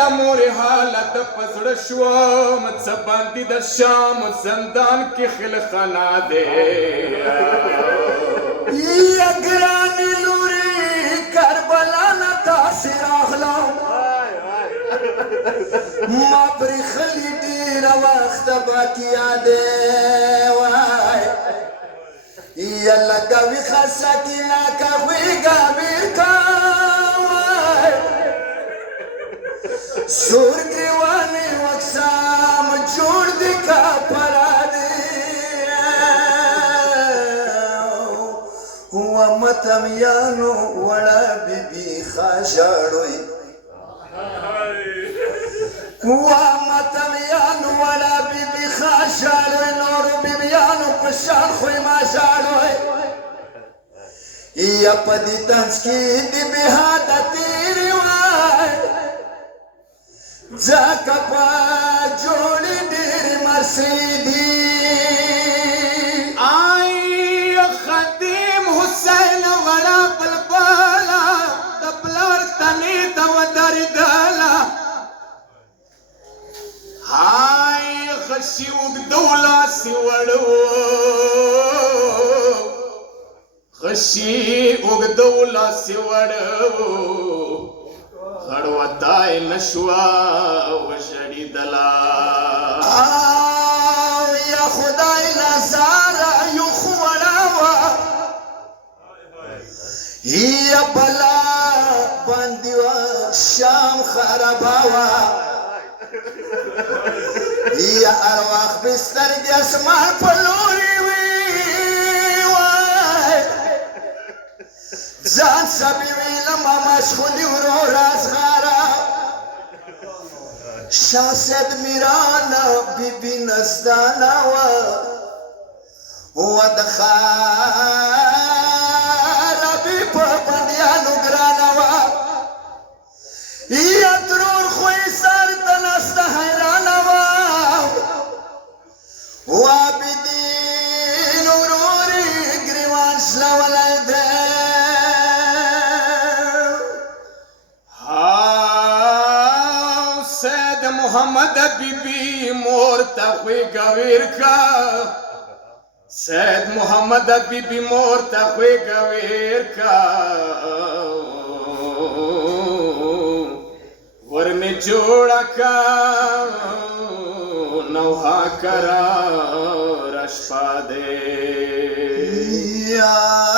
دا مور حالت پزړه شوم څه باندې د شام زندان کې خلخنا دی یا ګرانې لورې کربلا نه تاسې راغلم ما پرېښلي ډېره وخته باقیه دی وای یا لکه ویښه سکینه که غوېږه بېر کا وای سور ګریوانې وکسام جوړ دي که پرانې ومتمیانو وړه بیبي ښه ژړوئ ومتمیانو وړه بیبي ښه ژړوئ نورو بیبیانو په شان خوی ما ژړوئ یا په دې طنز کې د بېحده تېرې وای ځکه په جوړې ډېرې مرسۍ دي آی خدیم حسین وړه بلبله د پلار تنې ته ودرېدله هاي خشي اوږدو لاسې وړو خشي اوږدو لاسې وړو غړوتای نشوه وژړېدله یا خدای لزاره یخ وړه وه یا بلا باندې وه شام خرابه وه یا ارواح مې سترګې اسمان په لورې وې وای ځان سبې ویلمه مشغولي ورور ازغاره شاه سید میرانه بیبي نزدانه وه د خرابې په بندیانو ګرانه وه یا ترور خوی سر ته نسته حیرانه وه وابدین ورورې ګریوان شلولی دی سید محمد بیبي مور ته غوېږه ویر کا سید محمد بیبي مور ته غوېږه ویر کا ورمې جوړه کا نوها کراره شپه دی یا